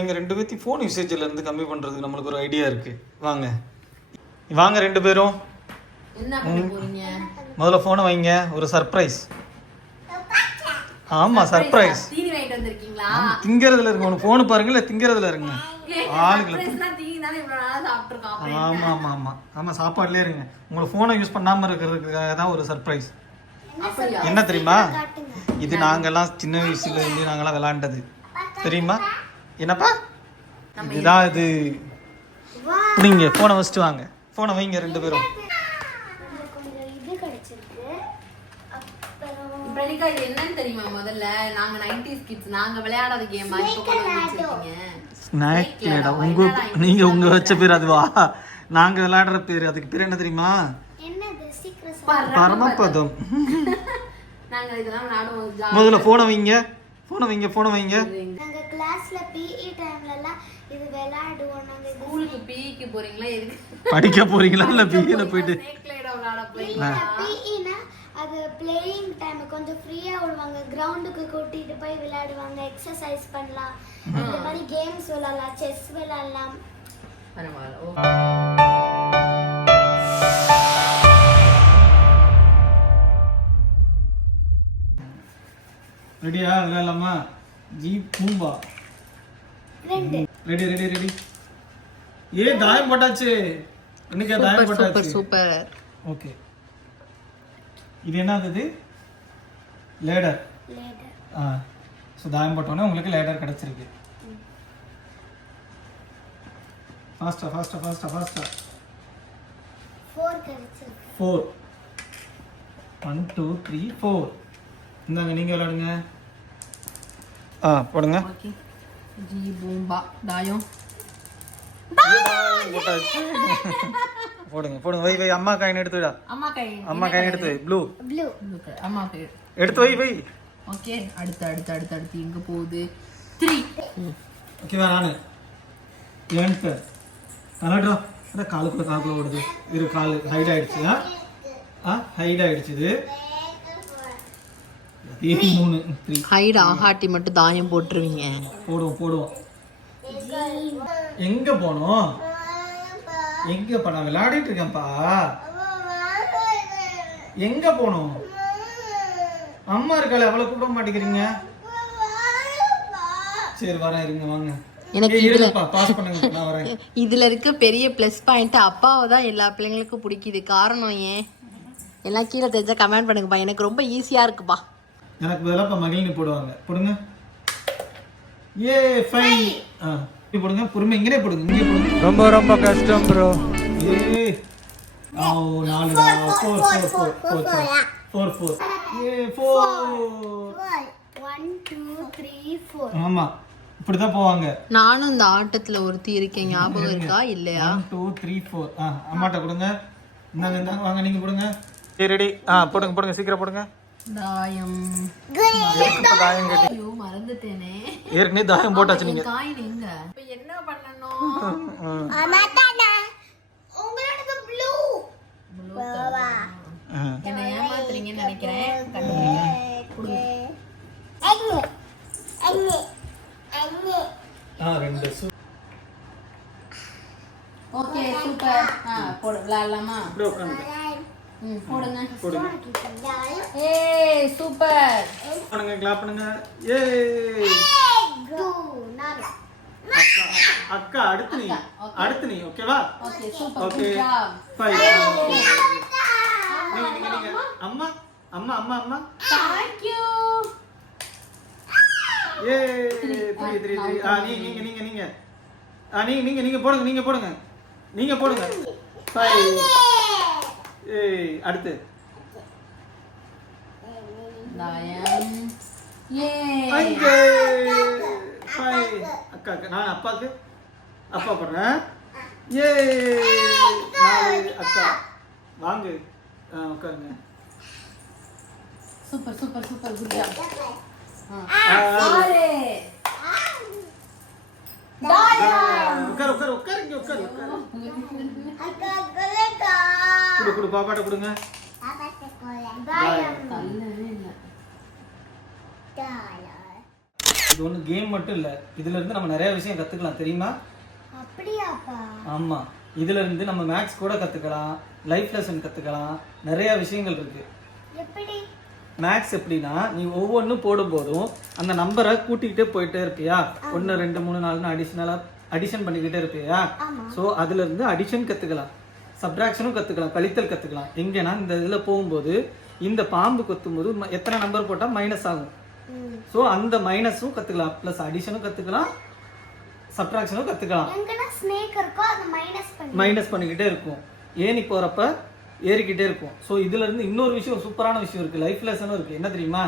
எங்கள் 2 பேர்த்தையும் ஃபோன் யூசேஜிலேருந்து கம்மி பண்ணுறதுக்கு நம்மளுக்கு ஒரு ஐடியா இருக்குது. வாங்க 2 பேரும் முதல்ல ஃபோனை வைங்க. ஒரு சர்ப்ரைஸ். ஆமாம் சர்ப்ரைஸ். திங்கிறதுல இருங்க. ஒன்று ஃபோனு பாருங்களேன், திங்கிறதுல இருங்க. ஆளுங்களை ஆமாம் ஆமாம் ஆமாம் ஆமாம் சாப்பாடுலேயே இருங்க. உங்களை ஃபோனை யூஸ் பண்ணாமல் இருக்கிறதுக்காக தான் ஒரு சர்ப்ரைஸ். என்ன தெரியுமா? இது நாங்கள்லாம் சின்ன வயசுல இருந்து நாங்கள்லாம் விளாண்டது தெரியுமா? என்னப்பா இதுதான் இது. நீங்க போனை வச்சுட்டு வாங்க. போனை வைங்க 2 பேரும். என்னன்னு தெரியுமா? முதல்ல நாங்க 90s கிட்ஸ், நாங்க விளையாடாத கேம் நீங்க உங்க வச்ச பேர் அதுவா? நாங்க விளையாடுற பேரு, அதுக்கு பேர் என்ன தெரியுமா? பரமபதம். நாங்க இதெல்லாம் விளையாடுவோம். முதல்ல போனை வைங்க. போனை வைங்க. போனை வைங்க. நாங்க கிளாஸ்ல PE டைம்லலாம் இது விளையாடுவோம். நாங்க ஸ்கூலுக்கு PE போறீங்களா? எதுக்கு படிக்க போறீங்களா இல்ல PE-ல போயிட்டு விளையாட போறீங்களா? PE-னா அது பிளேயிங் டைம், கொஞ்சம் ஃப்ரீயா விடுவாங்க. கிரவுண்டுக்கு கூட்டிட்டு போய் விளையாடுவாங்க. எக்ஸசைஸ் பண்ணலாம். இந்த மாதிரி கேம்ஸ் விளையாடலாம், செஸ் விளையாடலாம். பரவாயில்ல. ரெடியா விளையாடலாமா? ஜி பூம்பா. Ready ready ready. தாயம் போட்டாச்சு. இன்னைக்கு தாயம் போட்டாச்சு. சூப்பர். ஓகே. இது என்னது? லேடர். சோ தாயம் போட்டோனே உங்களுக்கு லேடர் கிடைச்சிருக்கு. ஃபாஸ்டா ஃபாஸ்டா ஃபாஸ்டா ஃபாஸ்டா. 4 கிடைச்சிருக்கு. 4. 1 2 3 4. இந்தாங்க நீங்க விளையாடுங்க. போடுங்க. ஓகே. ஜி பூம்பா தாயம் போட்டாச்சு. போடுங்க போடுங்க. வை வை. அம்மா காயின் எடுத்து விடா. அம்மா காயின் எடுத்து வை. ப்ளூ அம்மா கை எடுத்து வை வை. ஓகே. அடுத்து எங்க போகுது? 3. ஓகேவா? நானு 11 கலடா. அட காலுக்குள்ள ஓடுது. இரு கால் ஹைட் ஆயிடுச்சு. ஹைட் ஆயிடுச்சு. இது 3 3 ஹைட் ஆகாட்டி மட்டும் தாயம் போட்டுருவீங்க. போடுவோம். எங்க போனோம்? எங்கப்பா? நான் விளையாடிட்டு இருக்கேன்ப்பா. எங்க போனோம்? அம்மா இருக்காளே, அவளை கூப்பிட மாட்டேங்கிறீங்க. சரி வரேன், இருங்க வாங்க. எனக்கு இதுல இருக்க பெரிய பிளஸ் பாயிண்ட் அப்பாவை தான் எல்லா பிள்ளைங்களுக்கும் பிடிக்குது. காரணம் ஏன்? எல்லாம் கீழே தெரிஞ்சா கமெண்ட் பண்ணுங்கப்பா. எனக்கு ரொம்ப ஈஸியா இருக்குப்பா. எனக்கு பதிலாக மகிழினி போடுவாங்க. போடுங்க. ஏ 5. போடுங்க. பொறுமை. இங்கே போடுங்க. இங்கே போடுங்க. ரொம்ப ரொம்ப கஷ்டம் ப்ரோ. ஏ 4 4 ஏ 4 1 2 3 4. ஆமா இப்படிதான் போவாங்க. நானும் இந்த ஆட்டத்துல ஒருத்தி இருக்கேன், ஞாபகம் இருக்கா இல்லையா? 1 2 3 4. அம்மாட்ட கொடுங்க. இந்தாங்க வாங்க நீங்க போடுங்க. சரி ரெடி. போடுங்க சீக்கிரம் போடுங்க. தாயம். தாயம் கட்டி. ஐயோ மறந்துட்டேனே. ஏற்கனவே தாயம் போட்டாச்சு நீங்க. காயின் எங்க? இப்போ என்ன பண்ணனும்? உங்களுக்கு ப்ளூ. என்ன ஏமாத்துறீங்கன்னு நினைக்கிறேன். கண்டுபிடிங்க. ரெண்டு. Okay super. போடு விளையாடலாமா? அப்படியே உட்காருங்க. போடுங்க. ஏய் சூப்பர். பண்ணுங்க. கிளாப் பண்ணுங்க. அக்கா அடுத்து நீ. ஓகேவா? Okay super. ஓகே 5. நீங்க அம்மா. Thank you. 3 நீங்க போடுங்க. நீங்க போடுங்க. 5. அடுத்து தாயம். அக்கா நான் அப்பாக்கு அப்பா போடுறேன். 4 அக்கா வாங்க. உட்காருங்க. Super good job. உட்காரு. குடு பாப்பாட்ட கொடுங்க. இது ஒன்றும் கேம் மட்டும் இல்லை, இதுல இருந்து நம்ம நிறைய விஷயம் கற்றுக்கலாம் தெரியுமா? அப்படியாப்பா? ஆமாம், இதுல இருந்து நம்ம மேக்ஸ் கூட கற்றுக்கலாம், லைஃப் லெசன் கற்றுக்கலாம், நிறைய விஷயங்கள் இருக்கு. எப்படி? மேக்ஸ் எப்படின்னா நீ ஒவ்வொன்றும் போடும்போதும் அந்த நம்பரை கூட்டிக்கிட்டே போயிட்டே இருப்பியா, 1 2 3 4ன்னு அடிஷன் பண்ணிக்கிட்டே இருப்பியா. ஸோ அதுல இருந்து அடிஷன் கற்றுக்கலாம், சப்ட்ராக்ஷனும் கற்றுக்கலாம், கழித்தல் கற்றுக்கலாம். எங்கன்னா இந்த இதில் போகும்போது இந்த பாம்பு கொத்தும்போது எத்தனை நம்பர் போட்டால் மைனஸ் ஆகும். ஸோ அந்த மைனஸும் கற்றுக்கலாம், ப்ளஸ் அடிஷனும் கற்றுக்கலாம், சப்ட்ராக்ஷனும் கற்றுக்கலாம். மைனஸ் பண்ணிக்கிட்டே இருக்கும், ஏணி போகிறப்ப ஏறிக்கிட்டே இருக்கும். ஸோ இதுல இருந்து இன்னொரு விஷயம், சூப்பரான விஷயம் இருக்குது, லைஃப் லெசனும் இருக்குது. என்ன தெரியுமா?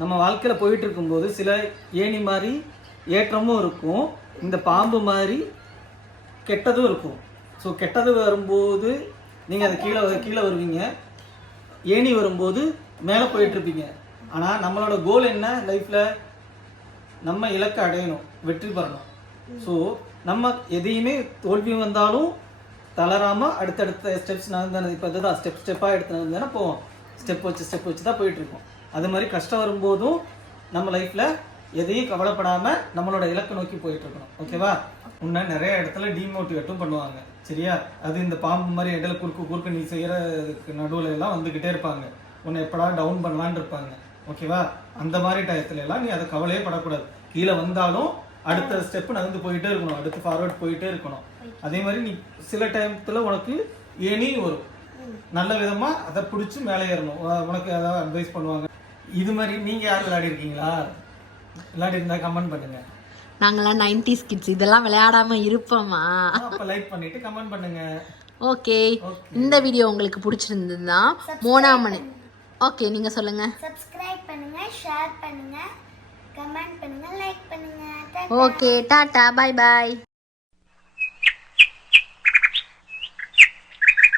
நம்ம வாழ்க்கையில் போயிட்டு இருக்கும்போது சில ஏணி மாதிரி ஏற்றமும் இருக்கும், இந்த பாம்பு மாதிரி கெட்டதும் இருக்கும். ஸோ கெட்டது வரும்போது நீங்கள் அது கீழே வருவீங்க, ஏணி வரும்போது மேலே போயிட்டு இருப்பீங்க. ஆனால் நம்மளோட கோல் என்ன லைஃப்பில்? நம்ம இலக்கை அடையணும், வெற்றி பெறணும். ஸோ நம்ம எதையுமே தோல்வி வந்தாலும் தளராமல் அடுத்தடுத்த ஸ்டெப்ஸ் நான் இப்போ அதுதான் ஸ்டெப்பாக எடுத்து தானே போவோம், ஸ்டெப் வச்சு தான் போயிட்டுருக்கோம். அது மாதிரி கஷ்டம் வரும்போதும் நம்ம லைஃப்பில் எதையும் கவலைப்படாமல் நம்மளோட இலக்கை நோக்கி போயிட்டுருக்கணும். ஓகேவா? உன்னை நிறைய இடத்துல டீமோட்டிவேட்டும் பண்ணுவாங்க, சரியா? அது இந்த பாம்பு மாதிரி இடையில குறுக்கு நீ செய்கிறதுக்கு நடுவில் எல்லாம் வந்துக்கிட்டே இருப்பாங்க, உன்னை எப்படா டவுன் பண்ணலான்னு இருப்பாங்க. ஓகேவா? அந்த மாதிரி டயத்துல எல்லாம் நீ அதை கவலையே படக்கூடாது. கீழே வந்தாலும் அடுத்த ஸ்டெப் நகர்ந்து போயிட்டே இருக்கணும், அடுத்து ஃபார்வர்ட் போயிட்டே இருக்கணும். அதே மாதிரி நீ சில டைத்துல உனக்கு ஏனியும் வரும், நல்ல விதமா அதை பிடிச்சி மேலே ஏறணும். உனக்கு ஏதாவது அட்வைஸ் பண்ணுவாங்க. இது மாதிரி நீங்க யாரும் விளையாடி இருக்கீங்களா? விளையாடி இருந்தா கமெண்ட் பண்ணுங்க. நாங்களாம் 90s கிட்ஸ், இதெல்லாம் விளையாடாம இருப்போமா? அப்ப லைக் பண்ணிட்டு கமெண்ட் பண்ணுங்க. ஓகே, இந்த வீடியோ உங்களுக்கு பிடிச்சிருந்ததுன்னா மோனாமணி. ஓகே, நீங்க சொல்லுங்க. சப்ஸ்கிரைப் பண்ணுங்க, ஷேர் பண்ணுங்க, கமெண்ட் பண்ணுங்க, லைக் பண்ணுங்க. Okay, Tata, bye bye.